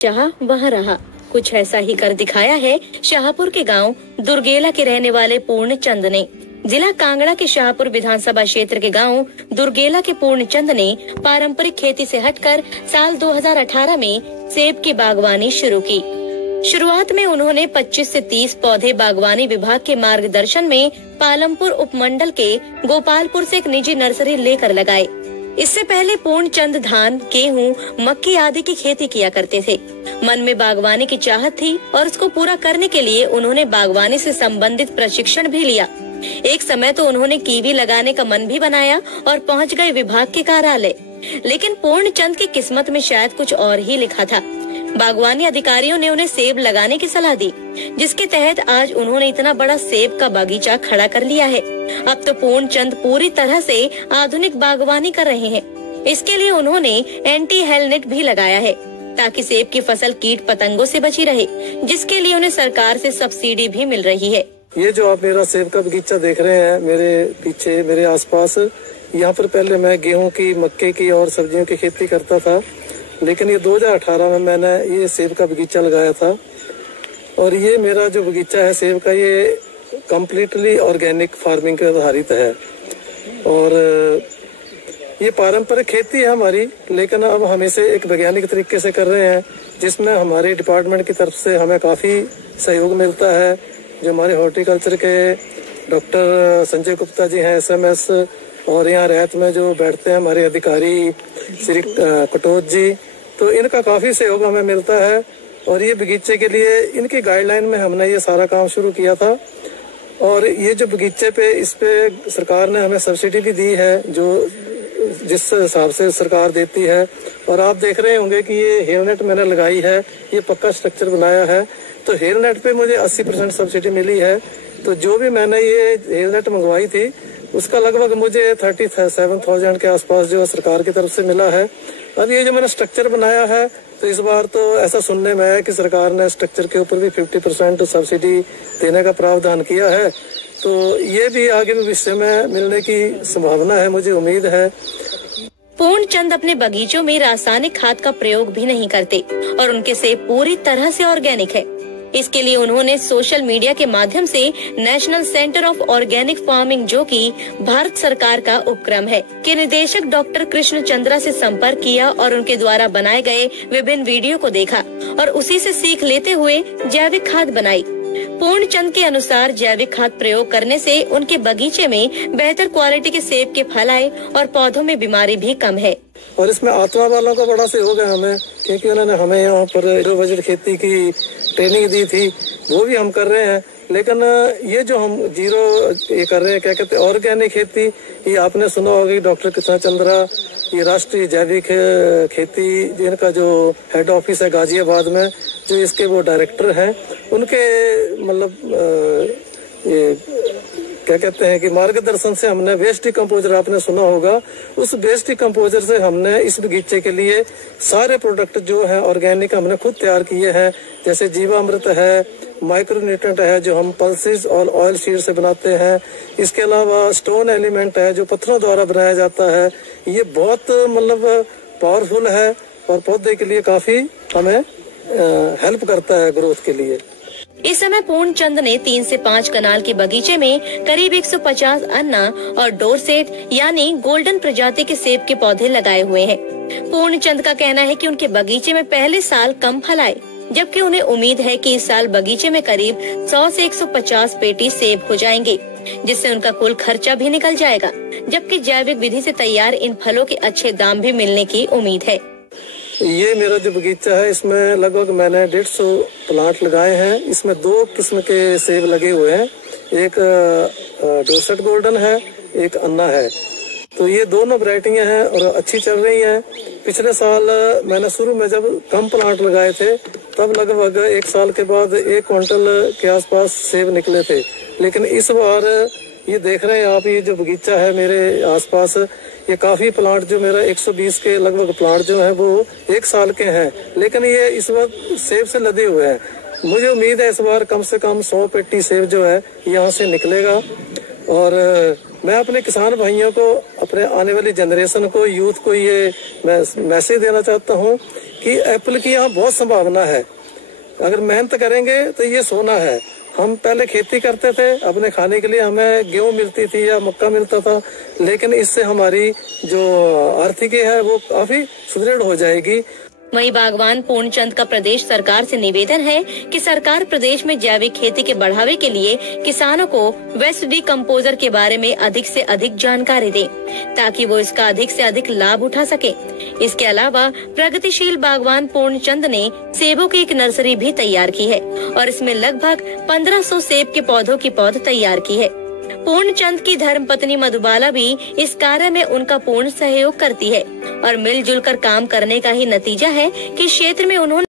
जहाँ वहाँ रहा, कुछ ऐसा ही कर दिखाया है शाहपुर के गांव दुर्गेला के रहने वाले पूर्ण चंद ने। जिला कांगड़ा के शाहपुर विधानसभा क्षेत्र के गांव दुर्गेला के पूर्ण चंद ने पारंपरिक खेती से हटकर साल 2018 में सेब की बागवानी शुरू की। शुरुआत में उन्होंने 25 से 30 पौधे बागवानी विभाग के मार्गदर्शन में पालमपुर उपमंडल के गोपालपुर से एक निजी नर्सरी लेकर लगाए। इससे पहले पूर्ण चंद धान, गेहूं, मक्की आदि की खेती किया करते थे। मन में बागवानी की चाहत थी और उसको पूरा करने के लिए उन्होंने बागवानी से संबंधित प्रशिक्षण भी लिया। एक समय तो उन्होंने कीवी लगाने का मन भी बनाया और पहुंच गए विभाग के कार्यालय। लेकिन पूर्ण चंद की किस्मत में शायद कुछ और ही लिखा था। बागवानी अधिकारियों ने उन्हें सेब लगाने की सलाह दी, जिसके तहत आज उन्होंने इतना बड़ा सेब का बगीचा खड़ा कर लिया है। अब तो पूर्ण चंद पूरी तरह से आधुनिक बागवानी कर रहे हैं। इसके लिए उन्होंने एंटी हेल नेट भी लगाया है, ताकि सेब की फसल कीट पतंगों से बची रहे, जिसके लिए उन्हें सरकार से सब्सिडी भी मिल रही है। ये जो आप मेरा सेब का बगीचा देख रहे हैं, मेरे पीछे, मेरे आसपास, यहाँ पर पहले मैं गेहूं की, मक्के की और सब्जियों की खेती करता था। लेकिन ये 2018 में मैंने ये सेब का बगीचा लगाया था। और ये मेरा जो बगीचा है सेब का, ये कम्प्लीटली ऑर्गेनिक फार्मिंग पर आधारित है। और ये पारंपरिक खेती है हमारी, लेकिन अब हम इसे एक वैज्ञानिक तरीके से कर रहे हैं, जिसमें हमारे डिपार्टमेंट की तरफ से हमें काफ़ी सहयोग मिलता है। जो हमारे हॉर्टिकल्चर के डॉक्टर संजय गुप्ता जी हैं, SMS, और यहाँ रैत में जो बैठते हैं हमारे अधिकारी श्री कटोच जी, तो इनका काफ़ी सहयोग हमें मिलता है। और ये बगीचे के लिए इनकी गाइडलाइन में हमने ये सारा काम शुरू किया था। और ये जो बगीचे पे, इस पे सरकार ने हमें सब्सिडी भी दी है, जो जिस हिसाब से सरकार देती है। और आप देख रहे होंगे कि ये हेल नेट मैंने लगाई है, ये पक्का स्ट्रक्चर बनाया है। तो हेल नेट पे मुझे 80% सब्सिडी मिली है। तो जो भी मैंने ये हेल नेट मंगवाई थी, उसका लगभग मुझे 37,000 के आसपास जो सरकार की तरफ से मिला है। अब ये जो मैंने स्ट्रक्चर बनाया है, तो इस बार तो ऐसा सुनने में है कि सरकार ने स्ट्रक्चर के ऊपर भी 50% सब्सिडी देने का प्रावधान किया है। तो ये भी आगे भविष्य में मिलने की संभावना है, मुझे उम्मीद है। पूर्ण चंद अपने बगीचों में रासायनिक खाद का प्रयोग भी नहीं करते और उनके सेब पूरी तरह से ऑर्गेनिक है। इसके लिए उन्होंने सोशल मीडिया के माध्यम से national centre of organic farming, जो कि भारत सरकार का उपक्रम है, के निदेशक डॉक्टर कृष्ण चंद्रा से संपर्क किया और उनके द्वारा बनाए गए विभिन्न वीडियो को देखा और उसी से सीख लेते हुए जैविक खाद बनाई। पूर्ण चंद के अनुसार जैविक खाद प्रयोग करने से उनके बगीचे में बेहतर क्वालिटी के सेब के फल आए और पौधों में बीमारी भी कम है। और इसमें आत्मा वालों का बड़ा सहयोग है हमें, क्योंकि उन्होंने हमें यहाँ पर जीरो बजट खेती की ट्रेनिंग दी थी, वो भी हम कर रहे हैं। लेकिन ये जो हम ये कर रहे हैं, क्या कहते हैं, ऑर्गेनिक खेती, ये आपने सुना होगा डॉक्टर कृष्ण चंद्रा, ये राष्ट्रीय जैविक खेती जिनका जो हेड ऑफिस है गाजियाबाद में, जो इसके वो डायरेक्टर हैं, उनके मतलब ये क्या कहते हैं कि मार्गदर्शन से हमने वेस्ट डिकम्पोजर, आपने सुना होगा, उस वेस्ट डिकम्पोजर से हमने इस बगीचे के लिए सारे प्रोडक्ट जो है ऑर्गेनिक हमने खुद तैयार किए हैं। जैसे जीवामृत है, माइक्रोन्यूट्रेंट है जो हम पल्सेस और ऑयल सीड से बनाते हैं। इसके अलावा स्टोन एलिमेंट है जो पत्थरों द्वारा बनाया जाता है। ये बहुत मतलब पावरफुल है और पौधे के लिए काफी हमें हेल्प करता है ग्रोथ के लिए। इस समय पूर्ण चंद ने 3 से 5 कनाल के बगीचे में करीब 150 अन्ना और डोरसेट यानी गोल्डन प्रजाति के सेब के पौधे लगाए हुए हैं। पूर्ण चंद का कहना है कि उनके बगीचे में पहले साल कम फल आए, जबकि उन्हें उम्मीद है कि इस साल बगीचे में करीब 100 से 150 पेटी सेब हो जाएंगे, जिससे उनका कुल खर्चा भी निकल जाएगा। जबकि जैविक विधि से तैयार इन फलों के अच्छे दाम भी मिलने की उम्मीद है। ये मेरा जो बगीचा है, इसमें लगभग मैंने 150 प्लांट लगाए हैं। इसमें 2 किस्म के सेब लगे हुए हैं, एक डोरसेट गोल्डन है, एक अन्ना है। तो ये दोनों वैरायटियां हैं और अच्छी चल रही हैं। पिछले साल मैंने शुरू में जब कम प्लांट लगाए थे, तब लगभग 1 साल के बाद 1 क्विंटल के आसपास सेब निकले थे। लेकिन इस बार ये देख रहे हैं आप, ये जो बगीचा है मेरे आसपास, ये काफी प्लांट जो मेरा 120 के लगभग प्लांट जो है वो 1 साल के हैं, लेकिन ये इस वक्त सेब से लदे हुए हैं। मुझे उम्मीद है इस बार कम से कम 100 पेटी सेब जो है यहाँ से निकलेगा। और मैं अपने किसान भाइयों को, अपने आने वाली जनरेशन को, यूथ को ये मैसेज देना चाहता हूँ कि एप्पल की यहाँ बहुत संभावना है। अगर मेहनत करेंगे तो ये सोना है। हम पहले खेती करते थे, अपने खाने के लिए हमें गेहूं मिलती थी या मक्का मिलता था, लेकिन इससे हमारी जो आर्थिकी है वो काफी सुदृढ़ हो जाएगी। वहीं बागवान पूर्णचंद का प्रदेश सरकार से निवेदन है कि सरकार प्रदेश में जैविक खेती के बढ़ावे के लिए किसानों को वेस्ट डिकम्पोजर के बारे में अधिक से अधिक जानकारी दे, ताकि वो इसका अधिक से अधिक लाभ उठा सके। इसके अलावा प्रगतिशील बागवान पूर्णचंद ने सेबों की एक नर्सरी भी तैयार की है और इसमें लगभग 1500 सेब के पौधों की पौध तैयार की है। पूर्णचंद की धर्मपत्नी मधुबाला भी इस कार्य में उनका पूर्ण सहयोग करती है और मिलजुल कर काम करने का ही नतीजा है कि क्षेत्र में उन्होंने